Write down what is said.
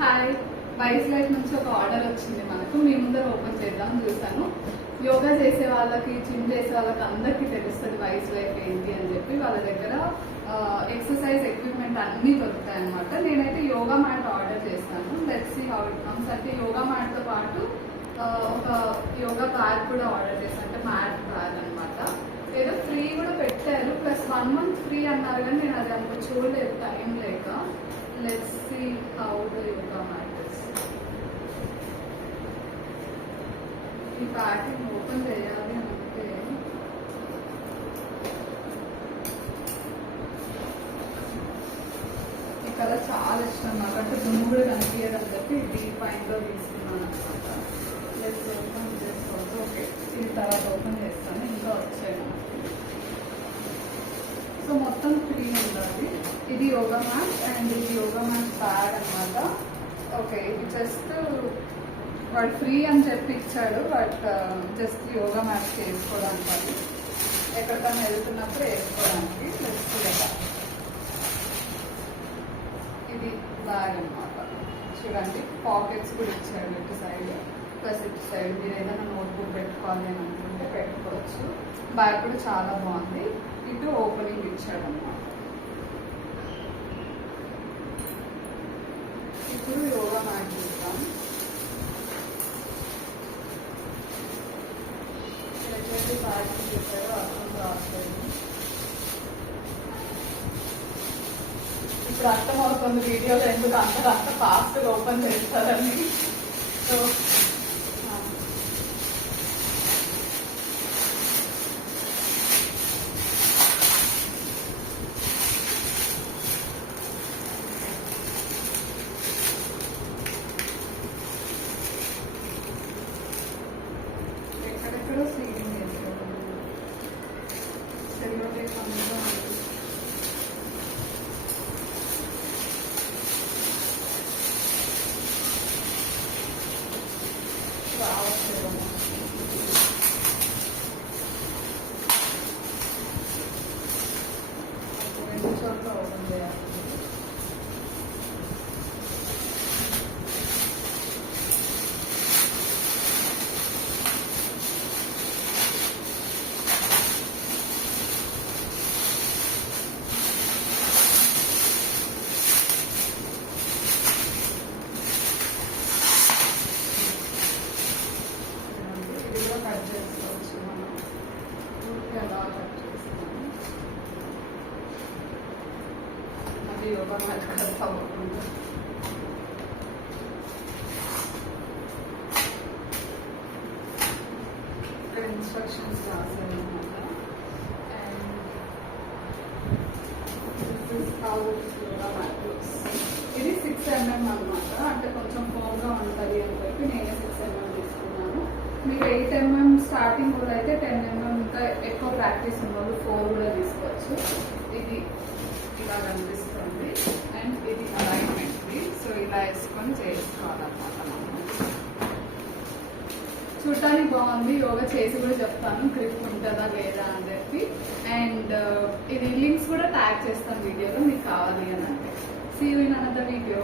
Hi, vice life నుంచి ఒక order వచ్చింది మనకు. మీ ముందర ఓపెన్ చేద్దాం చూసాను. యోగా చేసే వాళ్ళకి, జిమ్ చేసే వాళ్ళకి అందరికీ తెలుస్తుంది వైస్ లైఫ్ ఏంటి అని చెప్పి. వాళ్ళ దగ్గర ఎక్సర్సైజ్ ఎక్విప్మెంట్ అన్నీ దొరుకుతాయి అనమాట. నేనైతే యోగా మ్యాట్ ఆర్డర్ చేస్తాను. Let's see how it comes. అంటే యోగా మ్యాట్తో పాటు ఒక యోగా బ్యాగ్ కూడా ఆర్డర్ చేస్తాను, అంటే మ్యాట్ బ్యాగ్ అనమాట. ఏదో ఫ్రీ కూడా పెట్టారు, ప్లస్ 1 month ఫ్రీ అన్నారు, కానీ నేను అది అంత చూడలేదు టైం లేక. Let's see how the yoga mat is. ఈ ప్యాకింగ్ ఓపెన్ చేయాలి అంటే ఈ కలర్ చాలా ఇష్టం నాకు, అంటే దుమ్ము కూడా కనిపించదని చెప్పి డీప్ ఫైన్లో తీసుకున్నాను అనమాట. లెట్స్ ఓపెన్ చేసుకోవచ్చు. ఓకే, ఇది తర్వాత ఓపెన్ చేస్తాను. ఇంకా వచ్చాయి మనకి. సో మొత్తం ఫ్రీ ఉండాలి. ఇది యోగా మ్యాట్ అండ్ ఇది యోగా మ్యాట్ బ్యాగ్ అనమాట. ఓకే, ఇది జస్ట్ వాడు ఫ్రీ అని చెప్పి ఇచ్చాడు, బట్ జస్ట్ యోగా మ్యాట్ వేసుకోవడానికి, అది ఎక్కడికైనా వెళ్తున్నప్పుడు వేసుకోవడానికి. ఇది బ్యాగ్ అనమాట. చూడండి, పాకెట్స్ కూడా ఇచ్చాడు ఇటు సైడ్, ప్లస్ ఇటు సైడ్ మీరు ఏదైనా నోట్బుక్ పెట్టుకోవాలి అని అనుకుంటే పెట్టుకోవచ్చు. బ్యాగ్ కూడా చాలా బాగుంది. ఇటు ఓపెనింగ్ ఇచ్చాడు అన్నమాట. ఇప్పుడు యోగా మ్యాట్ చూద్దాం. ఎటువంటి ప్యాకింగ్ చేశారో అర్థం రావట్లేదు. ఇప్పుడు అర్థం అవుతుంది వీడియోలో ఎందుకు అంత ఫాస్ట్గా ఓపెన్ చేస్తారని. సో సీలింగ్ చేశారు, సెల్లోటేప్ అందులో రావట్లేదు. రెండు చోట్ల ఓపెన్ చేయాలి. కట్ చేసుకోవచ్చు మనం, ఊరికి అలా కట్ చేస్తాము. అది యోగా మ్యాట్ కట్ అవ్వకుండా. ఇక్కడ ఇన్స్ట్రక్షన్స్ రాసాను అనమాట. And this is how yoga mat looks. ఇది 6 mm అనమాట, అంటే కొంచెం ఫోమ్గా ఉంటుంది అని చెప్పి నేనే 6 mm తీసుకున్నాను. మీరు 8 mm స్టార్టింగ్ కూడా అయితే 10 mm ఇంకా ఎక్కువ ప్రాక్టీస్ ఉన్నవాళ్ళు 4 కూడా తీసుకోవచ్చు. ఇది ఇలా కనిపిస్తుంది అండ్ ఇది అలైన్మెంట్ది. సో ఇలా వేసుకొని చేసుకోవాలన్నమాట. మనం చూడటానికి బాగుంది. యోగా చేసి కూడా చెప్తాను గ్రిప్ ఉంటుందా లేదా అని చెప్పి. అండ్ ఇది లింక్స్ కూడా ట్యాగ్ చేస్తాను వీడియోలో, మీకు కావాలి అని అంటే. See you in another video.